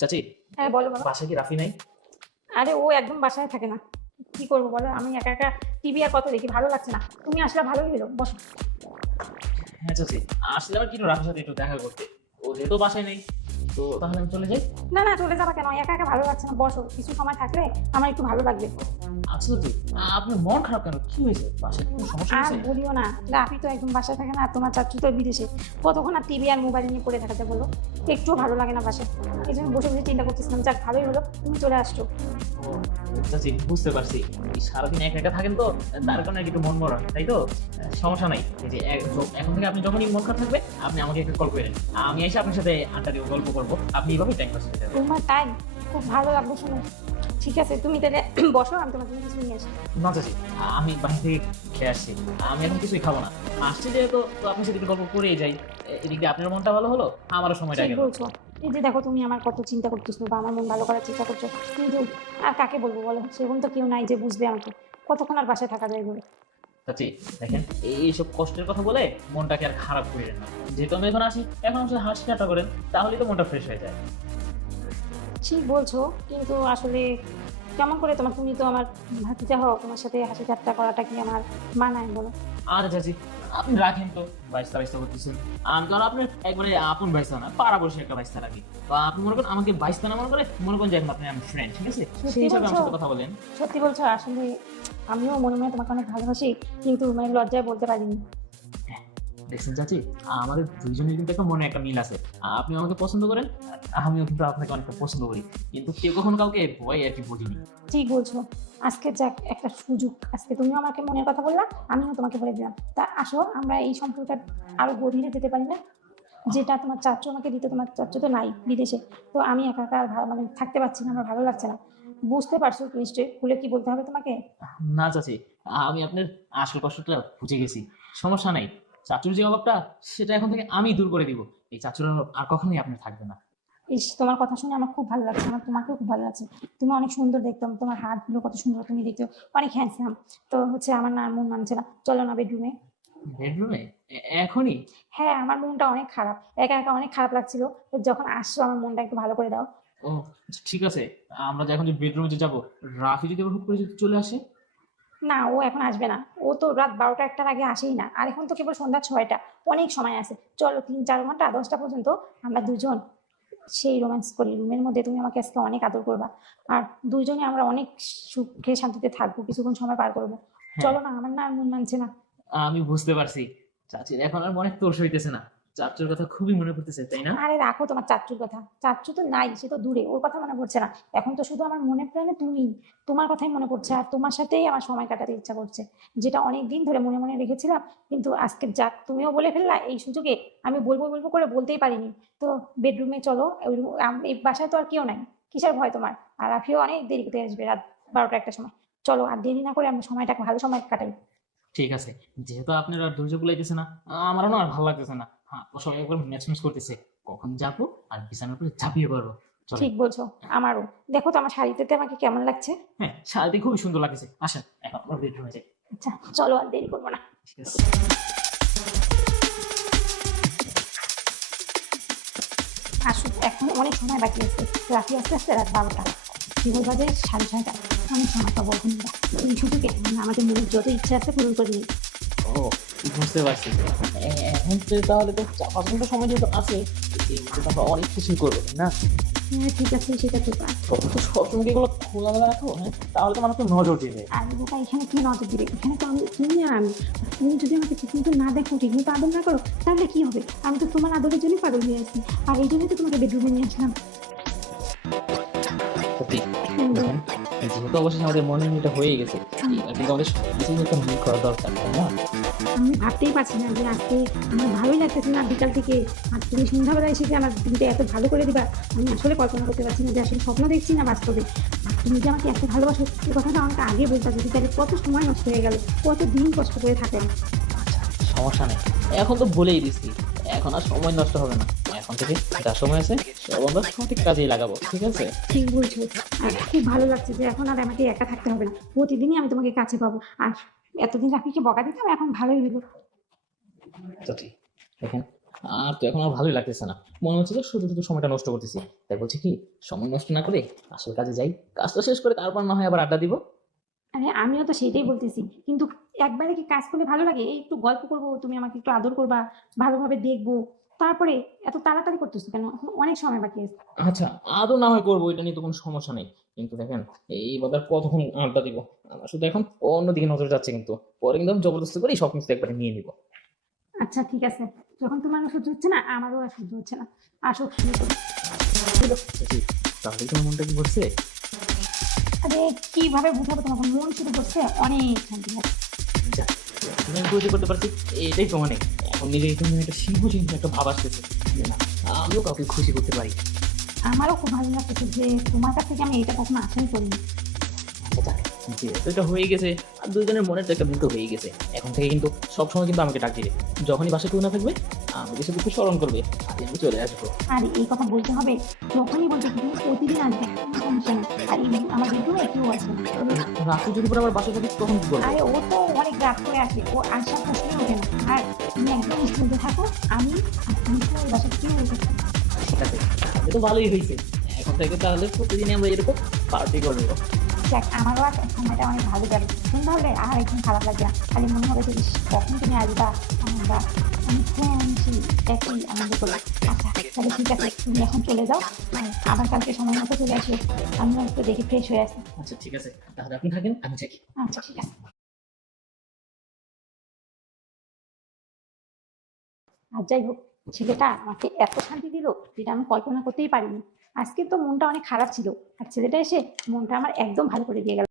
চাচি, হ্যাঁ বলো বাবা। বাসায় কি রাফি নাই? আরে ও একদম বাসায় থাকে না। কি করবো বলো, আমি একা একা টিভি আর কত দেখি, ভালো লাগছে না। তুমি আসলে ভালোই হলো, বসো। হ্যাঁ চাচি, আসলে আমার কিন্তু রাফির সাথে একটু দেখা করতে। ও যেহেতু বাসায় নেই, তো তাহলে আমি চলে যাই। না না, চলে যাবা কেন? একা একা ভালো লাগছে না, বসো। কিছু সময় থাকলে আমার একটু ভালো লাগবে। আচ্ছা চাচি, আপনার মন খারাপ কেন? কি হয়েছে? বাসায় কোনো সমস্যা আর হয়েছে? বলিও না, রাফি তো একদম বাসায় থাকে না, আর তোমার চাচু তো বিদেশে। কতক্ষণ আর টিভি আর মোবাইল নিয়ে পড়ে থাকাতে বলো? একটু ভালো লাগে না বাসায়। এই জন্য বসে বসে চিন্তা করতেছিলাম, যাক ভালোই হলো তুমি চলে আসছো। ও, চাচি বুঝতে পারছি, এই সারাদিন একা একা থাকেন তো, তার কারণে একটু মন মরা, তাই তো? সমস্যা নাই। এই যে এখন থেকে আপনি যখনই মন খারাপ থাকবে, আপনি আমাকে একটু কল করেন। আমি এসে আপনার সাথে আড্ডা দিয়ে গল্প করবো। আপনি এইভাবে টাইম পাস করে যাবেন। তোমার তাই? খুব ভালো লাগলো শুনে। ঠিক আছে, তুমি তাহলে বসো, আমি তোমার জন্য কিছু নিয়ে আসি। না চাচি, আমি বাহির থেকে খেয়ে আসছি। আমি এখন কিছুই খাবো না। আসছি যেহেতু, তো আপনার সাথে একটু গল্প করেই যাই। এদিক দিয়ে আপনার মনটা ভালো হলো, আমারও সময়টা ঠিক গেল। বলছো। এই যে দেখো, তুমি আমার কত চিন্তা করতেছো বা আমার মন ভালো করার চেষ্টা করছো, কিন্তু আর কাকে বলবো বলো? সেরকম তো কেউ নাই যে বুঝবে আমাকে। কতক্ষণ আর বাসায় থাকা যায় বলো? চাচি দেখেন, এইসব কষ্টের কথা বলে মনটাকে আর খারাপ করিলেন না। যেহেতু আমি এখন আসি, এখন আমার সাথে হাসি ঠাট্টা করেন, তাহলেই তো মনটা ফ্রেশ হয়ে যায়। ঠিক বলছো, কিন্তু আসলে কেমন করে তোমার, তুমি তো আমার ভাতিজা হও, তোমার সাথে হাসি ঠাট্টা করাটা কি আমার মানায় বলো? আরে চাচি, আপনি রাখেন তো, বাইস্তা বাইস্তা করতেছেন। আমি কারণ আপনার একবারে আপন বাইস্তা না, পাড়াপড়শি একটা বাইস্তা রাখি। তো আপনি মনে করেন আমাকে বাইস্তা না মনে করে, মনে করেন যে এখন আপনি আমার ফ্রেন্ড, ঠিক আছে? সেই সত্যি হিসাবে আমার বলছো? সাথে কথা বলেন। সত্যি বলছো? আসলে আমিও মনে মনে তোমাকে অনেক ভালোবাসি, কিন্তু মানে লজ্জায় বলতে পারিনি। দেখছেন চাচি, আমাদের দুইজনের কিন্তু একটা মনে একটা মিল আছে। আপনি আমাকে পছন্দ করেন, আমিও কিন্তু আপনাকে অনেকটা পছন্দ করি। কিন্তু কেউ কখনো কাউকে ভয় আর কি বুঝিনি। ঠিক বলছো। আজকে যাক একটা সুযোগ, আজকে তুমিও আমাকে মনের কথা বললা, আমিও তোমাকে বলে দিলাম। তা আসো, আমরা এই সম্পর্কটা আরো গভীরে যেতে পারি না? যেটা তোমার চাচু আমাকে দিতে, তোমার চাচু তো নাই বিদেশে। তো আমি একা একা আর মানে থাকতে পারছি না, আমার ভালো লাগছে না। বুঝতে পারছো নিশ্চয়ই, খুলে কি বলতে হবে তোমাকে? না চাচি, আমি আপনার আসল কষ্টটা বুঝে গেছি। সমস্যা নাই। চাচুর যে অভাবটা, সেটা এখন থেকে আমি দূর করে দিব। এই চাচুর অভাব আর কখনোই আপনার থাকবে না। ইস, তোমার কথা শুনে আমার খুব ভালো লাগছে, আমার তোমাকেও খুব ভালো লাগছে। তুমি অনেক সুন্দর দেখতাম, তোমার হাতগুলো কত সুন্দর, তুমি দেখতে অনেক হ্যান্ডসাম। তো হচ্ছে আমার না আর মন মানছে না, চলো না বেডরুমে। বেডরুমে? এখনই? হ্যাঁ, আমার মনটা অনেক খারাপ, একা একা অনেক খারাপ লাগছিল। তো যখন আসছো, আমার মনটা একটু ভালো করে দাও। ও আচ্ছা, ঠিক আছে। আমরা যে এখন যে বেডরুমে যে যাবো, রাফি যদি আবার হুট করে যদি চলে আসে? না, ও এখন আসবে না। ও তো রাত 12টা 1টার আগে আসেই না, আর এখন তো কেবল সন্ধ্যা 6টা। অনেক সময় আছে, চলো 3-4 ঘন্টা 10টা পর্যন্ত আমরা দুজন সেই রোম্যান্স করি রুমের মধ্যে। তুমি আমাকে আজকে অনেক আদর করবা, আর দুইজনে আমরা অনেক সুখে শান্তিতে থাকবো, কিছুক্ষণ সময় পার করবো। হ্যাঁ, চলো না, আমার না আর মন মানছে না। আমি বুঝতে পারছি। চাচির এখন আর মনে তোর হইতেছে না। চাচুর কথা খুবই মনে পড়তেছে, তাই না? আরে রাখো তোমার চাচ্চুর কথা, চাচ্চু তো নাই, সে তো দূরে, ওর কথা মনে পড়ছে না। এখন তো শুধু আমার মনে প্রাণে তুমি, তোমার কথাই মনে পড়ছে, আর তোমার সাথেই আমার সময় কাটাতে ইচ্ছা করছে, যেটা অনেক দিন ধরে মনে মনে রেখেছিলাম। কিন্তু আজকে যাক, তুমিও বলে ফেললা এই সুযোগে। আমি বলবো বলবো করে বলতেই পারিনি। তো বেডরুমে চলো। এই বাসায় তো আর কেউ নাই, কিসের ভয় তোমার? আর রাফিও অনেক দেরি করে আসবে, রাত 12টা 1টার সময়। চলো, আর দেরি না করে আমরা সময়টাকে ভালো সময় কাটাই। ঠিক আছে। যেহেতু আপনার আর ধৈর্য কুলাইতেছে না, আমারও না আর ভালো লাগতেছে না। হ্যাঁ, তো সবাই একবার ম্যাচ ম্যাচ করতেছে, কখন যাবো আর বিছানার উপরে ঝাঁপিয়ে পড়বো। চলেন। ঠিক বলছো। আমারও। দেখো তো আমার শাড়িতে আমাকে কেমন লাগছে। হ্যাঁ, শাড়িটি খুবই সুন্দর লাগতেছে। আসেন এখন আমরা বেডরুমে যাই। আচ্ছা, চলো, আর দেরি করবো না। ঠিক আছে। আসুক, এখন অনেক সময় বাকি আছে। রাফি আস্তে আস্তে রাত 12টা, বিকেল বাজে 6:30। অনেক সময় পাবো এখন আমরা। তুমি শুধু আমাদের মনের যত ইচ্ছা আছে পূরণ করে নিই। ও, বুঝতে পারছি। এখন তো তাহলে তো 4-5 ঘন্টা সময় যেহেতু আছে, তো আমরা অনেক কিছুই করবো, তাই না? হ্যাঁ ঠিক আছে, সেটা তো তখন তো সবসময় এগুলো খোলামেলা রাখো, হ্যাঁ, তাহলে তো মানুষ তো নজর দিবে। আর বোকা, এখানে কি নজর দিবে? এখানে তো আমি, তুমি আর আমি। তুমি যদি আমাকে ঠিক মতো না দেখো, ঠিক মতো আদর না করো, তাহলে কি হবে? আমি তো তোমার আদরের জন্যই পাগল হয়ে আছি, আর এই জন্যই তো তোমাকে বেডরুমে নিয়ে আসলাম। সত্যি। দেখেন, যেহেতু অবশ্যই আমাদের মনের মিলটা হয়ে গেছে, এবার কিন্তু আমাদের সবকিছুই একটা মিল করা দরকার, তাই না? আমি ভাবতেই পারছি না যে আজকে আমার ভালোই লাগতেছে না বিকাল থেকে, আর তুমি সন্ধ্যাবেলা এসে যে আমার দিনটা এত ভালো করে দিবা, আমি আসলে কল্পনা করতে পারছি না যে আসলে স্বপ্ন দেখছি না বাস্তবে। আর তুমি যে আমাকে এত ভালোবাসো, এই কথাটা আমাকে আগে বলতে যদি, তাহলে কত সময় নষ্ট হয়ে গেল, কত দিন কষ্ট করে থাকেন। আচ্ছা, সমস্যা নেই। এখন তো বলেই দিচ্ছি, এখন আর সময় নষ্ট হবে না। এখন থেকে যা সময় আছে সব আমরা সঠিক কাজেই লাগাবো, ঠিক আছে? ঠিক বলছো। আর খুব ভালো লাগছে যে এখন আর আমাকে একা থাকতে হবে না, প্রতিদিনই আমি তোমাকে কাছে পাবো। আর এতদিন রাফিকে বকা দিতাম, এখন ভালোই হলো। সত্যি। দেখেন, আর তো এখন আর ভালোই লাগতেছে না, মনে হচ্ছে যে শুধু শুধু সময়টা নষ্ট করতেছি। তাই বলছি কি, সময় নষ্ট না করে আসল কাজে যাই, কাজটা শেষ করে তারপর না হয় আবার আড্ডা দিব। আরে আমিও তো সেটাই বলতেছি, কিন্তু একবারে কি কাজ করলে ভালো লাগে? এই একটু গল্প করবো, তুমি আমাকে একটু আদর করবা, ভালোভাবে দেখবো, তারপরে এত তাড়াতাড়ি করতেছো কেন? এখন অনেক সময় বাকি আছে। আচ্ছা, আদৌ না হয় করবো, এটা নিয়ে তো কোনো সমস্যা নেই। কিন্তু দেখেন, এইভাবে আর কতক্ষণ আড্ডা দিব? আমার শুধু এখন অন্যদিকে নজর যাচ্ছে, কিন্তু পরে কিন্তু আমি জবরদস্তি করে সব কিছু একবারে নিয়ে নিবো। আচ্ছা ঠিক আছে, যখন তোমার সহ্য হচ্ছে না, আমারও আর সহ্য হচ্ছে না। আসো শুরু করি। জি, তাহলে তোমার মনটা কি করছে? আরে কিভাবে বুঝাবো তোমাকে, মন শুরু করছে অনেক শান্তি লাগে। যাক, তুমি আমি পরিচয় করতে পারছি, এটাই তো অনেক। এখন নিজেকে তুমি একটা সিংহ সিংহ একটা ভাব আসতেছে যে না, আমিও কাউকে খুশি করতে পারি। আমারও খুব ভালো লাগতেছে যে তোমার কাছ থেকে আমি এটা কখনো আশাই করিনি। যাক, যেহেতু এটা হয়ে গেছে, আর দুইজনের মনের তো একটা দুটো হয়ে গেছে, এখন থেকে কিন্তু সবসময় কিন্তু আমাকে ডাক দিবে। যখনই বাসায় কেউ না থাকবে, আমাকে শুধু একটু স্মরণ করবে, আর আমি চলে আসবো। আর এই কথা বলতে হবে, যখনই বলতে তুমি প্রতিদিন আসবে, কোনো সমস্যা নেই। আর এই আমার বেডরুমে কেউ আছে। রাতে যদি পরে আবার বাসায় থাকি তখন কি করবো? আরে ও তো অনেক রাত করে আসে, ও আসার প্রশ্নই ওঠে না। আর তুমি একদম নিশ্চিন্তে থাকো, আমি আর তুমি তো এই বাসায় কেউ উঠে। ঠিক আছে, তাহলে তো ভালোই হয়েছে। এখন থেকে তাহলে প্রতিদিনই আমরা এরকম পার্টি করবো। দেখ, আমারও আর সময়টা অনেক ভালো যাবে, সন্ধ্যা হলে আর একদম খারাপ লাগবে না। খালি মনে হবে যে ইস, কখন তুমি আসবা, আমরা অনেকক্ষণ একই আনন্দ করলাম। আচ্ছা তাহলে ঠিক আছে, তুমি এখন চলে যাও, আর আবার কালকে সময় মতো চলে আসবে। আমিও একটু দেখি ফ্রেশ হয়ে আসি। আচ্ছা ঠিক আছে, তাহলে আপনি থাকেন, আমি যাই। আচ্ছা ঠিক আছে। আর যাই হোক, ছেলেটা আমাকে এত শান্তি দিল যেটা আমি কল্পনা করতেই পারিনি। আজকে তো মনটা অনেক খারাপ ছিল, আর ছেলেটা এসে মনটা আমার একদম ভালো করে দিয়ে গেল।